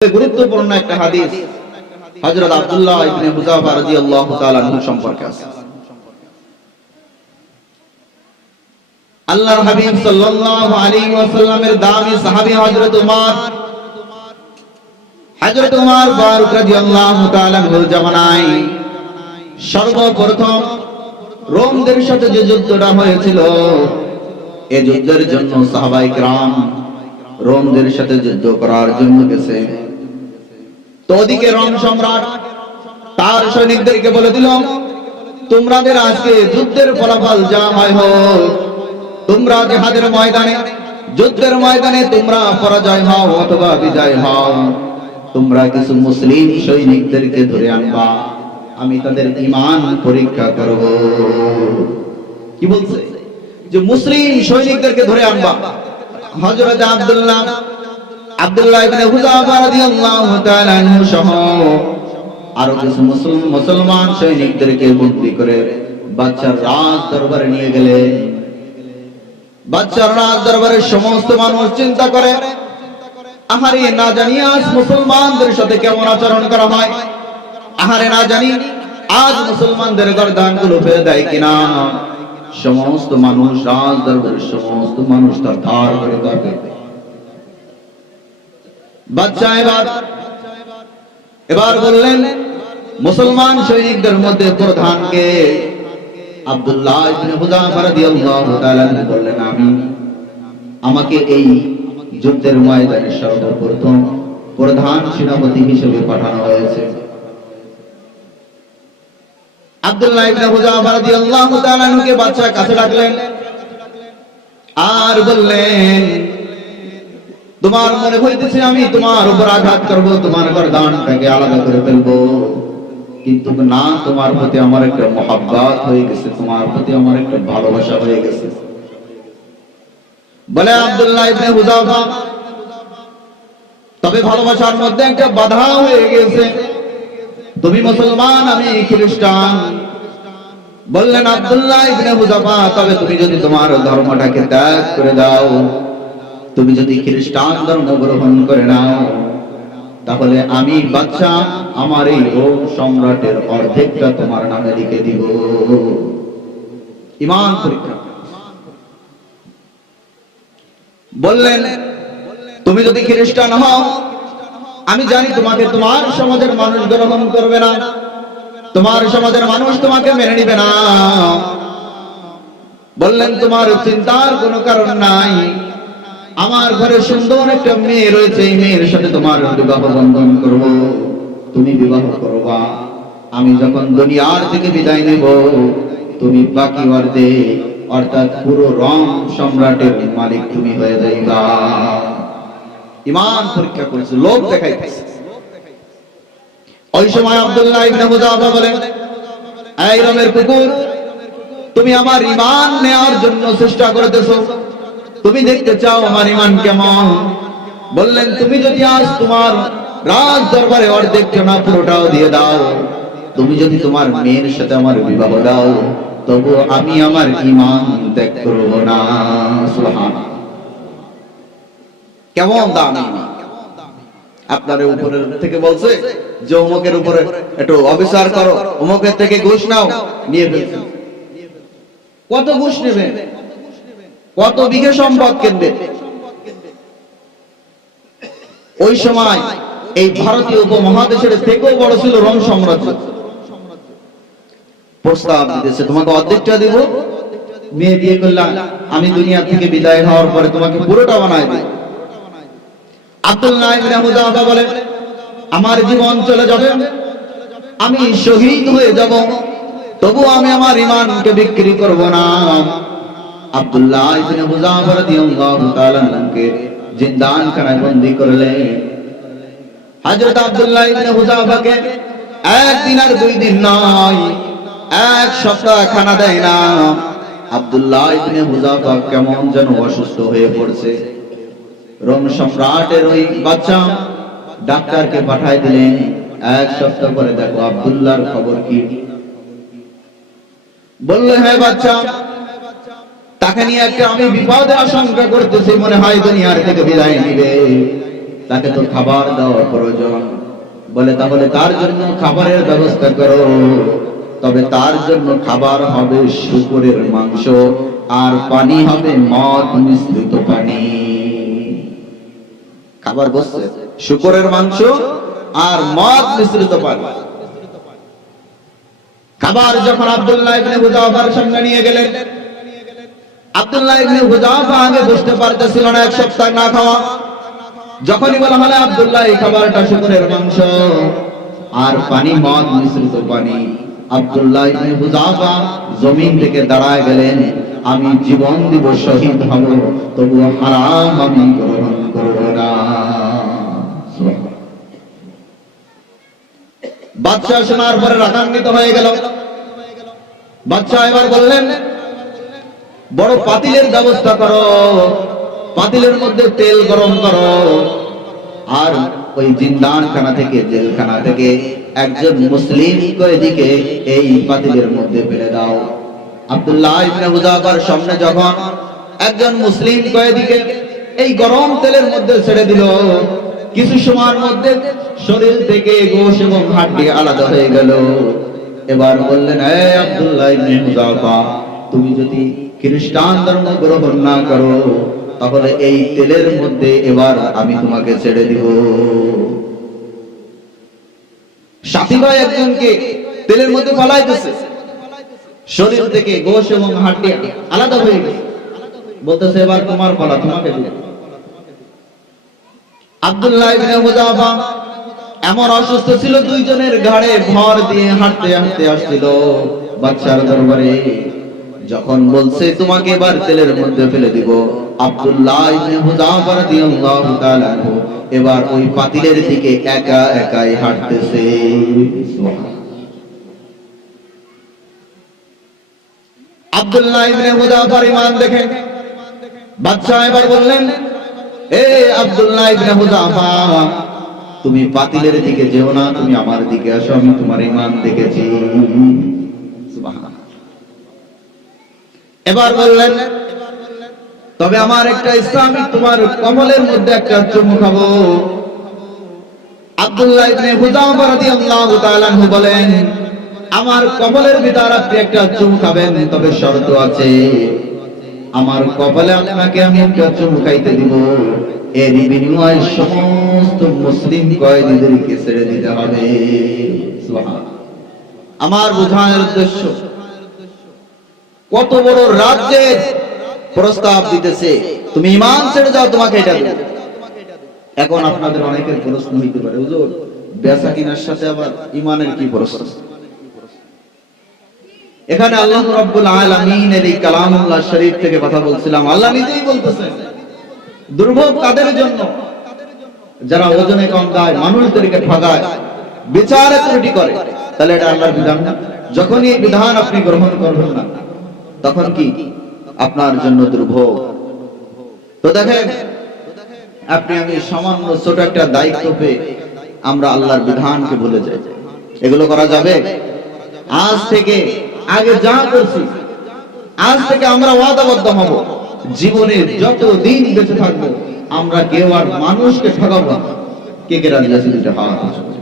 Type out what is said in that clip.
গুরুত্বপূর্ণ একটা হাদিস হযরত আব্দুল্লাহ ইবনে হুযাফা রাদিয়াল্লাহু তাআলা আনহু সম্পর্কে আছে আল্লাহর হাবিব সাল্লাল্লাহু আলাইহি ওয়াসাল্লামের দামি সাহাবী হযরত উমর হযরত উমর ফারুক রাদিয়াল্লাহু তাআলা আনহুর জামানায় সর্বপ্রথম রোমদের সাথে যে যুদ্ধটা হয়েছিল এই যুদ্ধের জন্য সাহাবাই کرام রোমদের সাথে যুদ্ধ করার জন্য গেছে তো ওদিকে রোম সম্রাট, তার সৈনিকদেরকে বলে দিল, তোমাদের আজকে যুদ্ধের ফলাফল যা হয় হোক, তোমরা জেহাদের ময়দানে, যুদ্ধের ময়দানে তোমরা পরাজয় হও অথবা বিজয় হও। তোমরা কিছু মুসলিম সৈনিকদেরকে ধরে আনবা, আমি তাদের ইমান পরীক্ষা করব। কি বলছে? যে মুসলিম সৈনিকদেরকে ধরে আনবা। হযরত আব্দুল্লাহ আব্দুল্লাহ ইবনে হুযাফা রাদিয়াল্লাহু তাআলা আনহু সহ আরও কিছু মুসলিম মুসলমান সৈনিকদেরকে বন্দী করে বাচ্চার রাজ দরবারে নিয়ে গেলেন বাচ্চার রাজ দরবারের সমস্ত মানুষ চিন্তা করে, আহারে না জানি আজ মুসলমানদের সাথে কেমন আচরণ করা হয়? আহারে না জানি আজ মুসলমানদেরগুলো ফেলে দেয় কিনা? সমস্ত মানুষ রাজ দরবারের সমস্ত মানুষ তার ধার করে বাচ্চা এবার এবার বললেন, মুসলমান সৈনিকদের মধ্যে প্রধানকে সেনাপতি হিসেবে পাঠানো হয়েছে। কাছে আর বললেন তোমার মনে হইতেছে আমি তোমার উপর আঘাত করব, তোমার গর্দানটাকে আলাদা করে ফেলব। কিন্তু না, তোমার প্রতি আমার একটা মহাব্বত হয়ে গেছে, তোমার প্রতি আমার একটা ভালোবাসা হয়ে গেছে। বলে আব্দুল্লাহ ইবনে হুযাফা তবে ভালোবাসার মধ্যে একটা বাধা হয়ে গেছে। তুমি মুসলমান, আমি খ্রিস্টান। বললেন আব্দুল্লাহ ইবনে হুযাফা তবে তুমি যদি তোমার ধর্মটাকে ত্যাগ করে দাও তুমি যদি খ্রিস্টান ধর্ম গ্রহণ করে নাও, তাহলে আমি বাচ্চা আমার এই রোম সম্রাটের অর্ধেকটা তোমার নামে লিখে দিব। ইমান পরীক্ষা। বললেন, তুমি যদি খ্রিস্টান হও, আমি জানি তোমাকে তোমার সমাজের মানুষ গ্রহণ করবে না। তোমার সমাজের মানুষ তোমাকে মেনে নিবে না। বললেন, তোমার চিন্তার কোনো কারণ নাই। আমার ঘরে সুন্দর একটা মেয়ে রয়েছে, এই মেয়ের সাথে তোমার বিবাহ বন্ধন করব। তুমি বিবাহ করবা। আমি যখন দুনিয়ার থেকে বিদায় নেব, তুমি বাকি অর্ধে, অর্থাৎ পুরো রং সম্রাটের মালিক তুমি হয়ে যাইবা। ইমান পরীক্ষা করেছে লোক দেখাইতেছে। ওই সময় আব্দুল্লাহ ইবনে হুযাফা বলেন, এই রমের কুকুর, তুমি আমার ঈমান নেওয়ার জন্য চেষ্টা করতেছো। তুমি দেখতে চাও আমার ঈমান কেমন? বললেন, তুমি যদি আজ তোমার রাজ দরবারে অর্ধেক না পুরোটাও দিয়ে দাও, তুমি যদি তোমার মেয়ের সাথে আমার বিবাহ দাও, তবু আমি আমার ঈমান ত্যাগ করব না। সুবহানাল্লাহ। কেমন দামি আপনার উপরের থেকে বলছে যে, অমুকের উপরে একটু অবিচার করো, অমুকের থেকে ঘুষ নাও, নিয়ে ফেলছে। কত ঘুষ নেবে? কত বিঘে সম্পদ কেন্দ্রে? ওই সময় এই ভারতীয় উপমহাদেশের থেকেও বড় ছিল রোম সাম্রাজ্য। প্রস্তাব দিতেছে, তোমাকে অর্ধেকটা দিব, মেয়ে বিয়ে করলাম আমি দুনিয়া থেকে বিদায় হওয়ার পরে তোমাকে পুরোটা বানাই দিই আব্দুল্লাহ ইবনে হুযাফা বলে, আমার জীবন চলে যাবে, আমি শহীদ হয়ে যাব তবু আমি আমার ঈমানকে বিক্রি করব না। আব্দুল্লাহ ইবনে হুযাফা রাদিয়াল্লাহু তাআলা কে জিন্দান খানায় বন্দী করলেন। হযরত আব্দুল্লাহ ইবনে হুযাফাকে একদিন আর দুই দিন নয়, এক সপ্তাহ খানা দেয় না। আব্দুল্লাহ ইবনে হুযাফা কেমন যেন অসুস্থ হয়ে পড়ছে। রোম সম্রাটের ওই বাচ্চা ডাক্তারকে পাঠায় দিলেন। এক সপ্তাহ পরে দেখো আব্দুল্লাহর খবর কি? বলল হ্যাঁ বাচ্চা তাকে নিয়ে একটা আমি বিপদে আশঙ্কা করতেছি, মনে হয় দুনিয়ার থেকে বিদায় নিবে। তাকে তো খাবার দেওয়ার প্রয়োজন। বলে তাহলে তার জন্য খাবারের ব্যবস্থা করো। তবে তার জন্য খাবার হবে শুকুরের মাংস, আর পানি হবে মদ, মিশ্রিত পানি। খাবার বসছে। শুকুরের মাংস আর মদ, মিশ্রিত পানি। খাবার যখন আব্দুল্লাহ ইবনে হুযাফার সামনে নিয়ে গেলেন আব্দুল্লাহ ইবনে হুযাফা আগে বুঝতে পারতেছিল না এক সপ্তাহ না খাওয়া। যখনই বলা হলো, আব্দুল্লাহ, এই খাবারটা শুকরের মাংস। আর পানি মদ মিশ্রিত পানি। আব্দুল্লাহ ইবনে হুযাফা জমিন থেকে দাঁড়ায় গেলেন, আমি জীবন দিব, শহীদ হব তবু হারাম আমি গ্রহণ করব না। বাদশা শোনার পরে রাগান্বিত হয়ে গেল। বাদশা এবার বললেন বড় পাতিলের ব্যবস্থা করো, পাতিলের মধ্যে তেল গরম করো। আর ওই জিন্দানখানা থেকে, জেলখানা থেকে একজন মুসলিম কয়েদিকে এই পাতিলের মধ্যে ফেলে দাও। সামনে যখন একজন মুসলিম কয়েদিকে এই গরম তেলের মধ্যে ছেড়ে দিল, কিছু সময়ের মধ্যে শরীর থেকে গোশ এবং হাড্ডি আলাদা হয়ে গেল। এবার বললেন হে আব্দুল্লাহ তুমি যদি খ্রিস্টান ধর্ম গ্রহণ না করো, তাহলে এই তেলের মধ্যে এবার আমি তোমাকে ছেড়ে দিব। সাথী ভাই একজনকে তেলের মধ্যে শরীর থেকে গোশ এবং হাড্ডি আলাদা হয়ে গেছে। বলতেছে, এবার তোমার তোমাকে আব্দুল্লাহ এমন অসুস্থ ছিল, দুইজনের ঘাড়ে ভর দিয়ে হাঁটতে হাঁটতে আসছিল বাচ্চার দরবারে। যখন বলছে, তোমাকে এবার তেলের মধ্যে ফেলে দিব। আব্দুল্লাহ রাদিয়াল্লাহু তাআলা এবার ওই পাতিলের দিকে একা একাই হাঁটতেছে। আব্দুল্লাহ ইবনে হুযাফার ঈমান দেখে বাদশা এবার বললেন, এ আব্দুল্লাহ ইবনে হুযাফা তুমি পাতিলের দিকে যেও না, তুমি আমার দিকে আসো, আমি তোমার ঈমান দেখেছি। সুবহানাল্লাহ। এবার বললেন, তবে আমার একটা ইসলামিক তোমার কমলের মধ্যে একটা চুমু খাব। আমার ভিতর আপনি একটা তবে শর্ত আছে। আমার কপালে আপনাকে আমি একটা চুমু দিব। এর সমস্ত মুসলিম কয়েদিদেরকে ছেড়ে দিতে হবে। আমার বোঝানোর উদ্দেশ্য কত বড় রাজ্যের প্রস্তাব দিতেছে। তুমি ইমান ছেড়ে যাও, তোমাকে এটা দেব। এখন আপনাদের অনেকের প্রশ্ন হইতে পারে, হুজুর, বেচা কিনার সাথে আবার ইমানের কি প্রশ্ন? এখানে আল্লাহ রাব্বুল আলামিনের এই কালামুল্লাহ শরীফ থেকে কথা বলছিলাম। আল্লাহ নিজেই বলতেছেন, দুর্ভোগ তাদের জন্য? যারা ওজনে কম দেয় মানুষদেরকে ঠগায়, বিচারে ত্রুটি করে, তাহলে এটা আল্লাহর বিধান না? যখনই এই বিধান আপনি গ্রহণ করবেন না তখন কি আপনার জন্য দুর্ভোগ? তো দেখেন, আপনি আমি সামান্য ছোট একটা দায়িত্ব পেয়ে আমরা আল্লাহর বিধানকে ভুলে যাই। এগুলো করা যাবে? আজ থেকে আগে যা করছি, আজ থেকে আমরা ওয়াদাবদ্ধ হব। জীবনে যত দিন বেঁচে থাকব, আমরা কেউ আর মানুষকে ঠকাবো কে কে রাজি আছে দুটো করে।